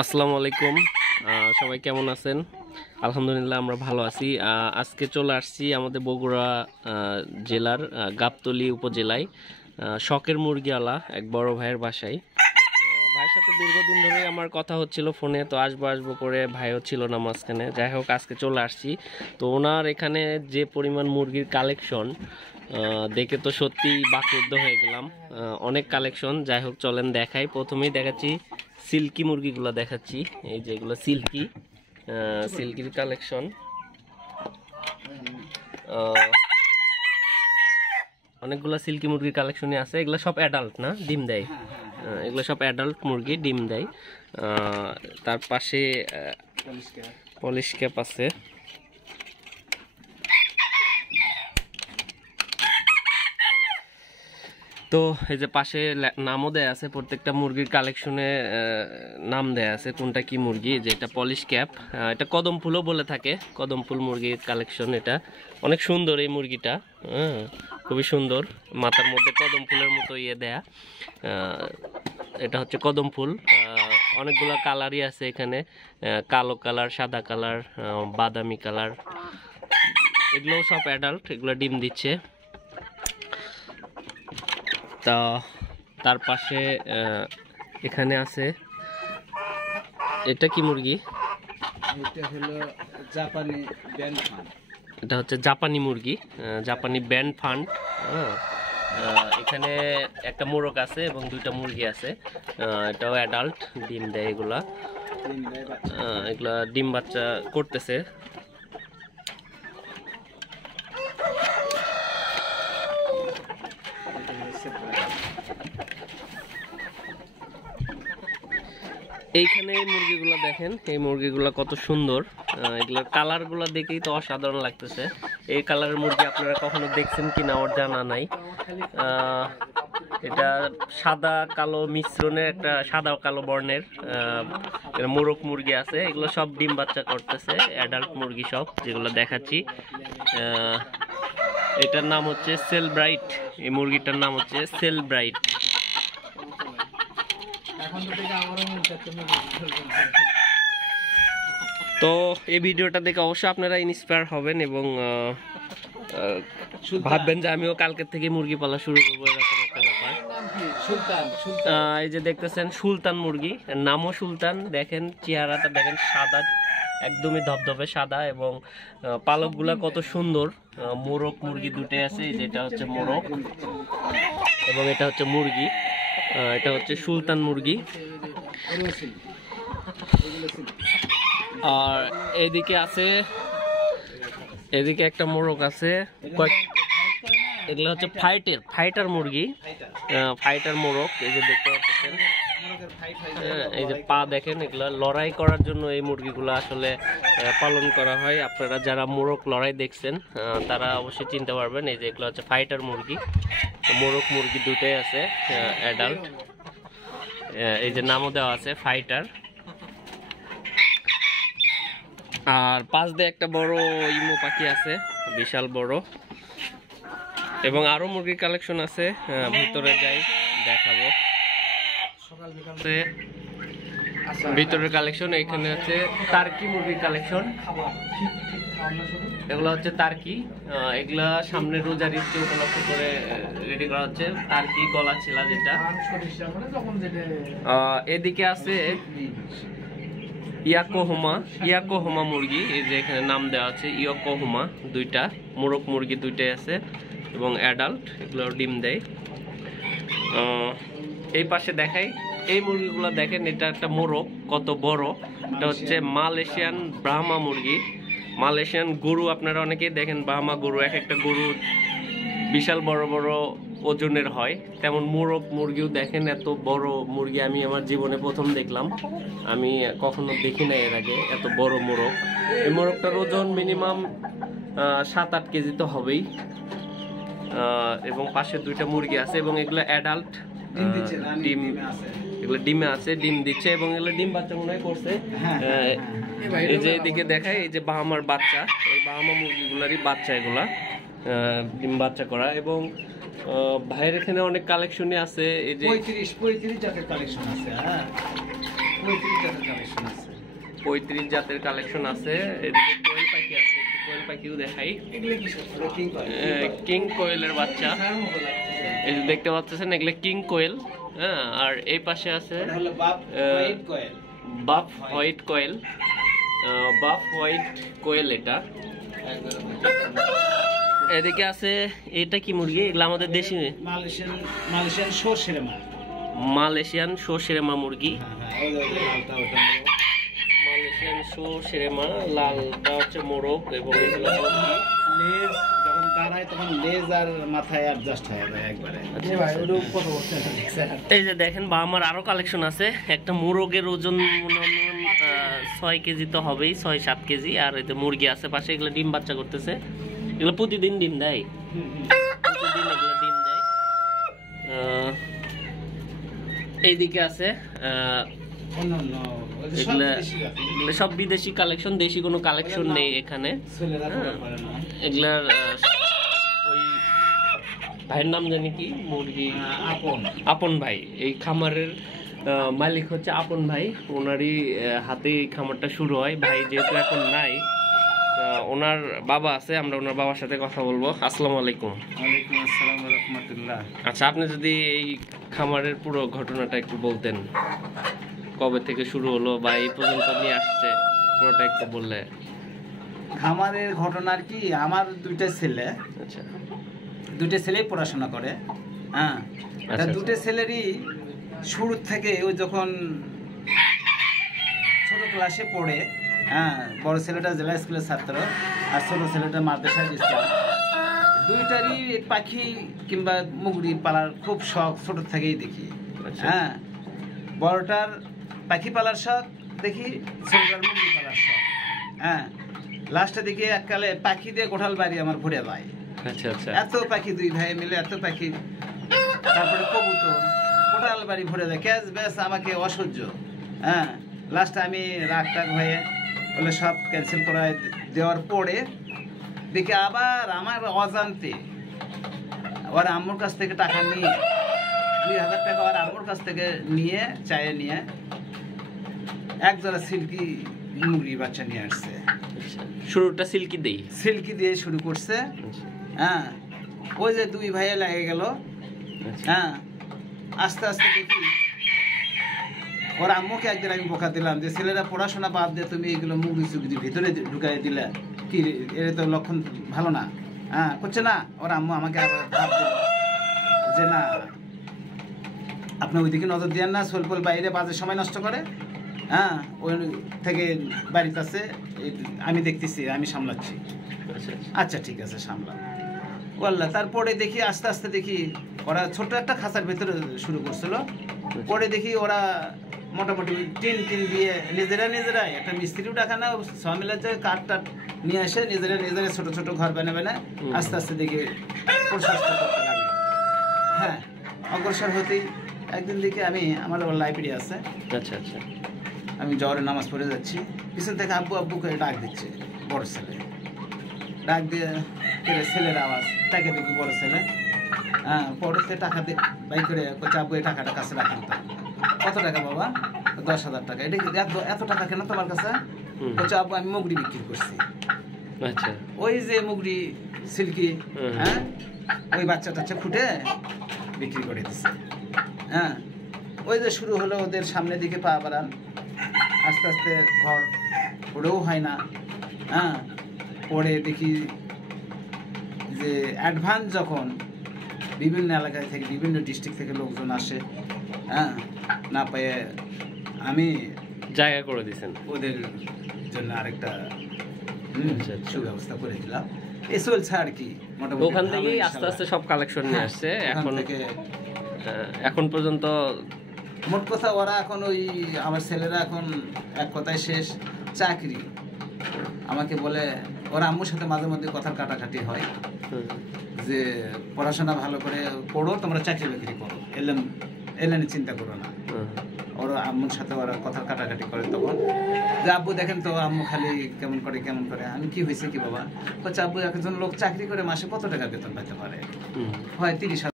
আসসালামু আলাইকুম, সবাই কেমন আছেন? আলহামদুলিল্লাহ আমরা ভালো আছি। আজকে চলে আসছি আমাদের বগুড়া জেলার গাবতলী উপজেলায় শখের মুরগিওয়ালা এক বড় ভাইয়ের বাসায়। ভাইয়ের সাথে দীর্ঘদিন ধরেই আমার কথা হচ্ছিল ফোনে, তো আসবো করে ভাইও ছিল না মাঝখানে। যাই হোক আজকে চলে আসছি। তো ওনার এখানে যে পরিমাণ মুরগির কালেকশন দেখে তো সত্যি বাকরুদ্ধ হয়ে গেলাম। অনেক কালেকশন। যাই হোক চলেন দেখাই। প্রথমেই দেখাচ্ছি সিল্কি মুরগিগুলো দেখাচ্ছি। এই যে এগুলো সিল্কির কালেকশন। অনেকগুলো সিল্কি মুরগির কালেকশনই আছে। এগুলো সব অ্যাডাল্ট না, ডিম দেয়। এগুলো সব অ্যাডাল্ট মুরগি, ডিম দেয়। তার পাশে পলিশ ক্যাপ আছে। তো এই যে পাশে নামও দেয়া আছে, প্রত্যেকটা মুরগির কালেকশনে নাম দেয়া আছে কোনটা কি মুরগি। যে এটা পলিশ ক্যাপ, এটা কদম ফুলও বলে থাকে। কদম ফুল মুরগির কালেকশন। এটা অনেক সুন্দর এই মুরগিটা, খুবই সুন্দর। মাথার মধ্যে কদম ফুলের মতো দেয়া। এটা হচ্ছে কদম ফুল। অনেকগুলো কালারই আছে এখানে, কালো কালার, সাদা কালার, বাদামি কালার। এগুলোও সব অ্যাডাল্ট, এগুলো ডিম দিচ্ছে। তা তার পাশে এখানে আছে, এটা কি মুরগি? এটা হচ্ছে জাপানি মুরগি, জাপানি ব্যান্ড ফান্ড। এখানে একটা মোরগ আছে এবং দুইটা মুরগি আছে। এটাও অ্যাডাল্ট, ডিম দেয়। এগুলা ডিম বাচ্চা করতেছে। এইখানে মুরগিগুলো দেখেন, এই মুরগিগুলো কত সুন্দর। এগুলোর কালারগুলো দেখেই তো অসাধারণ লাগতেছে। এই কালারের মুরগি আপনারা কখনো দেখছেন কিনা আমার জানা নাই। এটা সাদা কালো মিশ্রণের একটা সাদা কালো বর্ণের মোরগ মুরগি আছে। এগুলো সব ডিম বাচ্চা করতেছে, অ্যাডাল্ট মুরগি সব যেগুলো দেখাচ্ছি। এটার নাম হচ্ছে সেলব্রাইট। এই মুরগিটার নাম হচ্ছে সেলব্রাইট। তো এই ভিডিওটা দেখে অবশ্যই আপনারা ইন্সপায়ার হবেন এবং ভাববেন যে আমিও কালকের থেকে মুরগি পালা শুরু করবো, এরকম একটা ব্যাপার। এই যে দেখতেছেন সুলতান মুরগি, নামও সুলতান। দেখেন চেহারাটা দেখেন, সাদা, একদমই ধবধবে সাদা এবং পালকগুলা কত সুন্দর। মোরগ মুরগি দুটোই আছে। যেটা হচ্ছে মোরগ এবং এটা হচ্ছে মুরগি। এটা হচ্ছে সুলতান মুরগি। আর এদিকে আছে, এদিকে একটা মোরগ আছে। এগুলো হচ্ছে ফাইটার মুরগি, ফাইটার মোরগ। এই যে দেখতে পাচ্ছেন, এই যে পা দেখেন। এগুলো লড়াই করার জন্য এই মুরগিগুলো আসলে পালন করা হয়। আপনারা যারা মোরগ লড়াই দেখছেন তারা অবশ্যই চিনতে পারবেন। এই যে এগুলো হচ্ছে ফাইটার মুরগি। মোরগ মুরগি দুটোই আছে, অ্যাডাল্ট। এই যে নামও দেওয়া আছে ফাইটার। আর পাশ দিয়ে একটা বড় ইমো পাখি আছে, বিশাল বড়। এবং আরো মুরগির কালেকশন আছে, ভিতরে যাই দেখাবো। ভিতরের কালেকশন এখানে আছে টার্কি মুরগির কালেকশন। এগুলো হচ্ছে টার্কি। এগুলা সামনে রোজার ঈদকে উপলক্ষ করে রেডি করা হচ্ছে। টার্কি গলা ছিলা যেটা। এদিকে আছে ইয়াকোহোমা মুরগি। এই যে এখানে নাম দেওয়া আছে ইয়াকোহোমা। দুইটা মোরগ মুরগি দুইটাই আছে এবং অ্যাডাল্ট। এগুলো ডিম দেয়। এই পাশে দেখাই, এই মুরগিগুলো দেখেন। এটা একটা মোরগ, কত বড়। এটা হচ্ছে মালয়েশিয়ান ব্রাহ্মা মুরগি। মালয়েশিয়ান গরু আপনারা অনেকেই দেখেন, ব্রাহ্মা গরু। এক একটা গরু বিশাল বড় বড় ওজনের হয়, তেমন মোরগ মুরগিও দেখেন। এত বড় মুরগি আমি আমার জীবনে প্রথম দেখলাম। আমি কখনো দেখি না এর আগে এত বড় মোরগ। এই মোরগটার ওজন মিনিমাম 7-8 কেজি তো হবেই। এবং পাশে দুইটা মুরগি আছে এবং এগুলো অ্যাডাল্ট, ডিম, এগুলো ডিমে আছে, ডিম দিচ্ছে এবং এগুলো ডিম বাচ্চা মনে হয় করছে। এই যে এদিকে দেখায়, এই যে বাহামার বাচ্চা, এই বাহামা মুরগিগুলারই বাচ্চা এগুলা, ডিম বাচ্চা করা। এবং ভাইয়ের এখানে অনেক কালেকশনই আছে, এই যে 35 জাতের কালেকশন আছে। হ্যাঁ, 35 জাতের কালেকশন আছে। 35 জাতের কালেকশন আছে। এদিকে কোয়েল পাখি আছে, একটু কোয়েল পাখিও দেখাই। এগুলো কি সব কিং কয়েল? কিং কোয়েলের বাচ্চা এই যে দেখতে পাচ্ছেন, এগুলো কিং কোয়েল। হ্যাঁ, আর এই পাশে আছে হলো বাপ হোয়াইট কোয়েল। বাফ হোয়াইট কোয়েল, বাফ হোয়াইট কোয়েল এটা। এদিকে আছে, এটা কি মুরগি? এগুলো আমাদের দেশি মালয়েশিয়ান শোশেরেমা। মালয়েশিয়ান শোশেরেমা মুরগি। হ্যাঁ, মালয়েশিয়ান শোশেরেমা, লালটা হচ্ছে মোরগ এবং এগুলো মুরগি। লেজ যখন দাঁড়ায় তখন লেজ আর মাথায় অ্যাডজাস্ট হয়ে যায় একবারে। এই যে দেখেন বা আমার আরো কালেকশন আছে। একটা মোরগের ওজন 6 কেজি তো হবেই, 6-7 কেজি। আর এই যে মুরগি আছে পাশে, এগুলো ডিম বাচ্চা করতেছে। এগুলো প্রতিদিন ডিম দেয়, প্রতিদিন এগুলো ডিম দেয়। এইদিকে আছে এগুলা সব বিদেশি কালেকশন, দেশি কোনো কালেকশন নেই এখানে। এগুলার ওই ভাইয়ের নাম জানি কি, মুরগি আপন ভাই। এই খামারের মালিক হচ্ছে আপন ভাই, ওনারই হাতে এই খামারটা শুরু হয়। ভাই যেহেতু এখন নাই, ওনার বাবা আছে, আমরা ওনার বাবার সাথে কথা বলবো। আসসালামু আলাইকুম। ওয়ালাইকুম আসসালাম ওয়া রাহমাতুল্লাহ। আচ্ছা, আপনি যদি এই খামারের পুরো ঘটনাটা একটু বলতেন, কবে থেকে শুরু হলো বা এই পর্যন্ত নিয়ে আসছে, পুরোটা একটু বললে। খামারের ঘটনার কি, আমার দুইটা ছেলে, আচ্ছা, দুইটা ছেলেই পড়াশোনা করে। হ্যাঁ, তা দুটো ছেলেরই শুরু থেকে ওই যখন ছোট ক্লাসে পড়ে, হ্যাঁ, বড় ছেলেটা জেলা স্কুলের ছাত্র আর ছোট ছেলেটা মাদ্রাসায় ইসলাম, দুইটারই পাখি কিংবা মুগরি পালার খুব শখ ছোট থেকেই দেখি। হ্যাঁ, বড়টার পাখি পালার শখ দেখি, ছোটটার মুগরি পালার শখ। হ্যাঁ, লাস্টে দেখি এককালে পাখি দিয়ে গোঠাল বাড়ি আমার ভরে যায়। আচ্ছা আচ্ছা, এত পাখি, দুই ভাই মিলে এত পাখি, তারপরে কবুতর, গোটাল বাড়ি ভরে যায়। ক্যাশ ব্যাস আমাকে অসহ্য। হ্যাঁ, লাস্টে আমি রাগ টাগ হয়ে বলে সব ক্যান্সেল করায় দেওয়ার পরে দেখি আবার আমার অজান্তে ওর আম্মুর কাছ থেকে টাকা নিয়ে 2000 টাকা ওর আম্মুর কাছ থেকে নিয়ে চায়ে নিয়ে এক জোড়া সিল্কি মুরগি বাচ্চা নিয়ে আসছে। শুরুটা সিল্কি দেই, সিল্কি দিয়ে শুরু করছে। হ্যাঁ, ওই যে দুই ভাইয়ে লাগে গেল। হ্যাঁ, আস্তে আস্তে দেখি ওর আম্মুকে একদিন আমি বোকা দিলাম যে ছেলেরা পড়াশোনা বাদ দিয়ে তুমি এগুলো মুরগি চুগি ভিতরে ঢুকাই দিলে কি, এর তো লক্ষণ ভালো না। হ্যাঁ, করছে না। ওর আম্মু আমাকে আবার ভাব দিল যে না, আপনি ওইদিকে নজর দেন না, সোলপোল বাইরে বাজে সময় নষ্ট করে। হ্যাঁ, ওই থেকে বাড়িতে আছে, আমি দেখতেছি, আমি সামলাচ্ছি। আচ্ছা ঠিক আছে, সামলাম বললাম। তারপরে দেখি আস্তে আস্তে দেখি ওরা ছোট একটা খাঁচার ভেতরে শুরু করছিল। পরে দেখি ওরা মোটামুটি টিন দিয়ে নিজেরাই একটা মিস্ত্রিও ডাকা না, সব মিলে কাঠ টাট নিয়ে এসে নিজেরা ছোট ছোট ঘর বানাবে না। আস্তে আস্তে দেখি প্রশস্ত করতে লাগলো। হ্যাঁ, অগ্রসর হতেই একদিন দেখি আমি, আমার লাইব্রেরি আছে, আচ্ছা আচ্ছা, আমি জহরের নামাজ পড়ে যাচ্ছি, পিছন থেকে আব্বু আব্বু করে ডাক দিচ্ছে বড় ছেলে। ডাক দিয়ে ছেলের আওয়াজ, তাকে দেখি বড় ছেলে। হ্যাঁ, বড় ছেলে টাকা বাই করে আব্বু এই টাকাটা কাছে রাখেন তো। কত টাকা বাবা? 10,000 টাকা। এটা এত টাকা কেন তোমার কাছে? বলছে আব্বু আমি মুগরি বিক্রি করছি। আচ্ছা, ওই যে মুগরি সিল্কি, হ্যাঁ, ওই বাচ্চা টাচ্চা ফুটে বিক্রি করে দিচ্ছে। হ্যাঁ, ওই যে শুরু হলো ওদের সামনে দিকে পা বাড়ান, আস্তে আস্তে ঘর ওরেও হয় না। হ্যাঁ, পরে দেখি যে অ্যাডভান্স যখন বিভিন্ন এলাকা থেকে, বিভিন্ন ডিস্ট্রিক্ট থেকে লোকজন আসে, হ্যাঁ, না পেয়ে আমি জায়গা করে দিয়েছেন ওদের জন্য আরেকটা সুব্যবস্থা করে দিলাম। এই চলছে আর কি মোটামুটি। ওখান থেকেই আস্তে আস্তে সব কালেকশন নিয়ে আসছে এখন পর্যন্ত। মোট কথা ওরা এখন ওই আমার ছেলেরা এখন এক কথায় শেষ চাকরি। আমাকে বলে, ওরা আম্মুর সাথে মাঝে মধ্যে কথার কাটাকাটি হয় যে পড়াশোনা ভালো করে পড়ো, তোমরা চাকরি বাকরি করো, এলেন চিন্তা করো না। ওরা আম্মুর সাথে ওরা কথার কাটাকাটি করে তখন যে আব্বু দেখেন তো আম্মু খালি কেমন করে। আমি কি হয়েছে কি বাবা? হচ্ছে আব্বু একজন লোক চাকরি করে মাসে কত টাকা বেতন পেতে পারে? হয় 30,000।